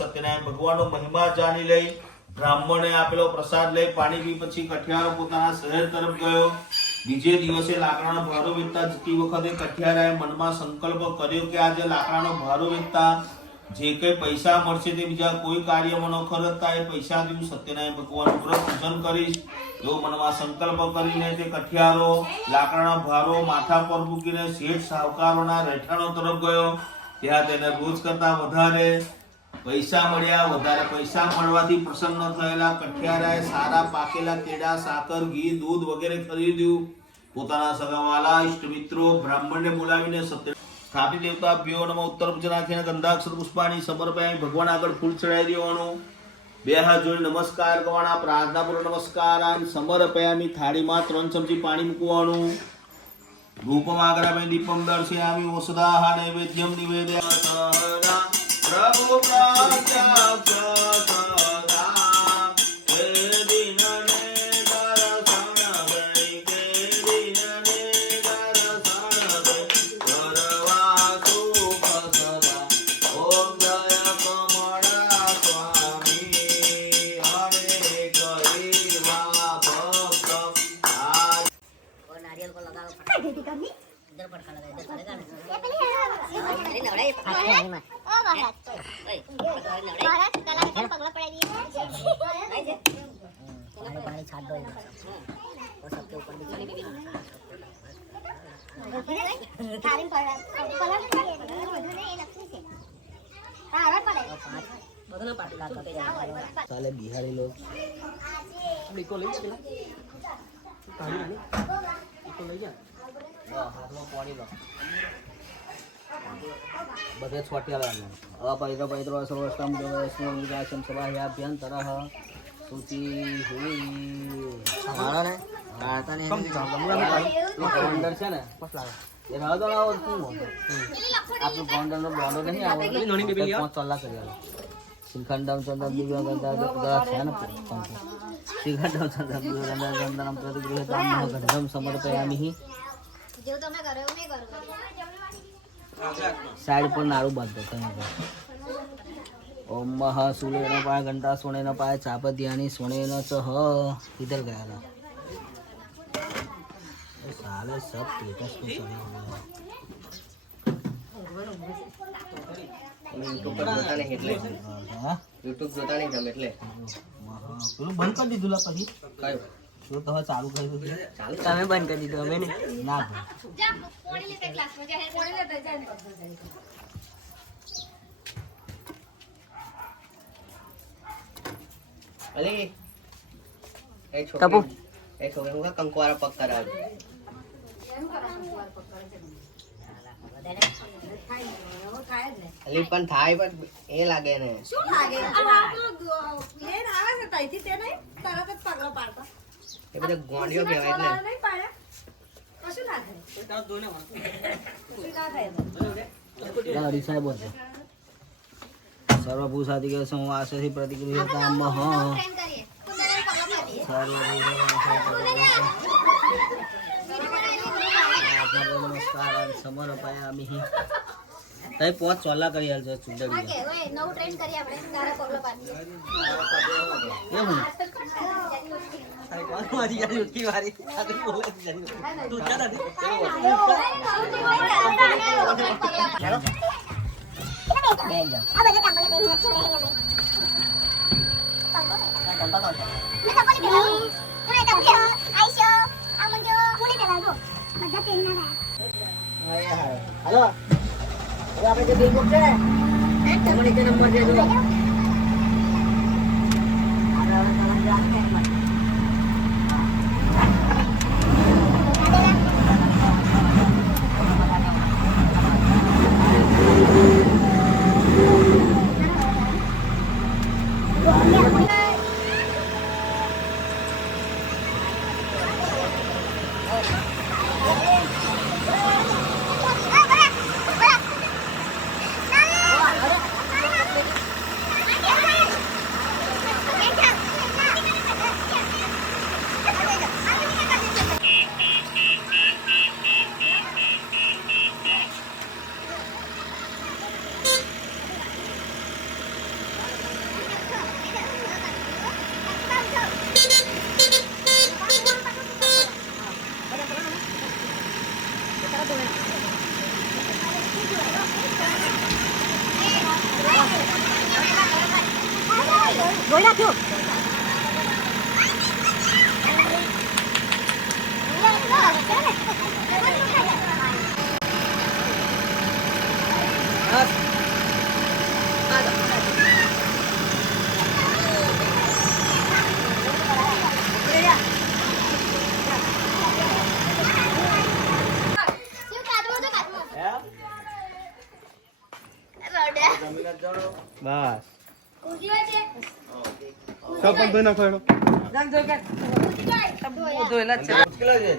સત્યનારાયણ ભગવાનનો મહિમા જાણી લઈ બ્રાહ્મણે આપેલો પ્રસાદ લઈ પાણી પી પછી કઠિયારો પોતાના શહેર તરફ ગયો. બીજે દિવસે લાકડાનો ભારો વેચતા જતી વખતે કઠિયારાએ મનમાં સંકલ્પ કર્યો કે આજે લાકડાનો ભારો વેચતા જે કઈ પૈસા મળશે તે બીજા કોઈ કાર્યમાં ન ખર્ચતા એ પૈસાથી હું સત્યનારાયણ ભગવાનનું વ્રત પૂજન કરીશ. એવો મનમાં સંકલ્પ કરીને તે કઠિયારો લાકડાનો ભારો માથા પર મૂકીને શેઠ સાહુકારોના રહેઠાણો તરફ ગયો. ત્યાં તેને રોજ કરતા વધારે પૈસા મળ્યા. વધારે પૈસા મળવાથી પ્રસન્ન થયેલા કઠિયારાએ સારા પાકેલા કેળા, સાકર, ઘી, દૂધ વગેરે ખરીદ્યું. પોતાના સગાવાલા, ઇષ્ટ મિત્રો, બ્રાહ્મણને બોલાવીને સ્થાપિત દેવતાભ્યો નમઃ ઉત્તર પૂજા નાખીને ગંધાક્ષર પુષ્પાણી સમર્પાઈ ભગવાન આગળ ફૂલ ચડાવી દેવાનું. બે હાથ જોડી નમસ્કાર કરવાના, પ્રાર્થનાપૂર્વક નમસ્કાર સમર્પયામી. થાળીમાં 3 ચમચી પાણી મૂકવાનું. રૂપમાગ્રામે દીપમ દર્શયામી ઓષધાહ નૈવેદ્યમ નિવેદયામિ. પ્રભુ પ્રત્યક્ષ साले बिहारी लोग બધે છોટ્યા પૈત્રો પૈત્રો સર્વસ્તમ દેવસ્મ સભાભ્યંતરઃ સૂચિ હુઈ ને ગોંડર છે ને એ રહો તો લાવો શું આપણું ગોંડર નો બોન્ડર નહીં આવડતો 5 કલાક કરી શ્રીખંડમ ચંદ્ર દિવ્ય ગંધા છે ને શ્રીખંડમ ચંદ્ર દિવ્ય ગંધા ચંદ્રમ પ્રતિગૃહતામ ગંધમ સમર્પયામિ. સાઈડ પર નારું બાંધો ઓમ મહ સુલેન પાય ઘંટા સોનેન પાય ચાપદ્યાની સોનેન ચ હ इधर गया था साले सब स्टेटस पे चले हुए YouTube પર જોતા નહીં એટલે હા YouTube જોતા નહીં તમે એટલે પેલું બંધ કરી દીધું લા પછી કયો જો તો હવે ચાલુ કરી દીધું ચાલુ તમે બંધ કરી દીધું અમે ને ના જા કોણી લેતે ક્લાસમાં જા કોણી લેતે જા ને અલે એ ટપુ. છોકરી કા કંકવારા પગ કરાવ અલી પણ થાય પણ એ લાગે ને શું લાગે આ તો એ આવે છે તઈથી તે નહીં તરત જ પગલો પાડતા એ બધા ગોંડિયો કહેવાય એટલે નહીં પાડે કશું ના થાય કશું ના થાય હરી સાહેબ બોલશે સર્વભૂષાદિ કે સંવાસથી પ્રતિગૃહતામ હ ટ્રેન કરીએ કુંદરા પગલો નમસ્કાર સમર્પયામિ. તઈ 5 ચોલા કરી હાલ છે સુંદર ઓકે ઓય નવું ટ્રેન કરીએ આપણે તારા પગલો પાડીએ એ હું હાલો હવે આપણે જે બિલ બુક છે તમને નીચે નંબર દેજો ધોઈ નાખ્યો બસ ચપ્પલ ધોઈ નાખો હેડો. ધોયેલા જ છે મુશ્કેલ છે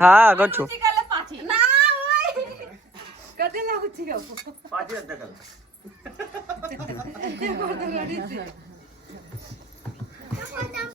હા આગળ છું ના હોય કદેલા ઉચી ગયો પાછી અડધા કલાક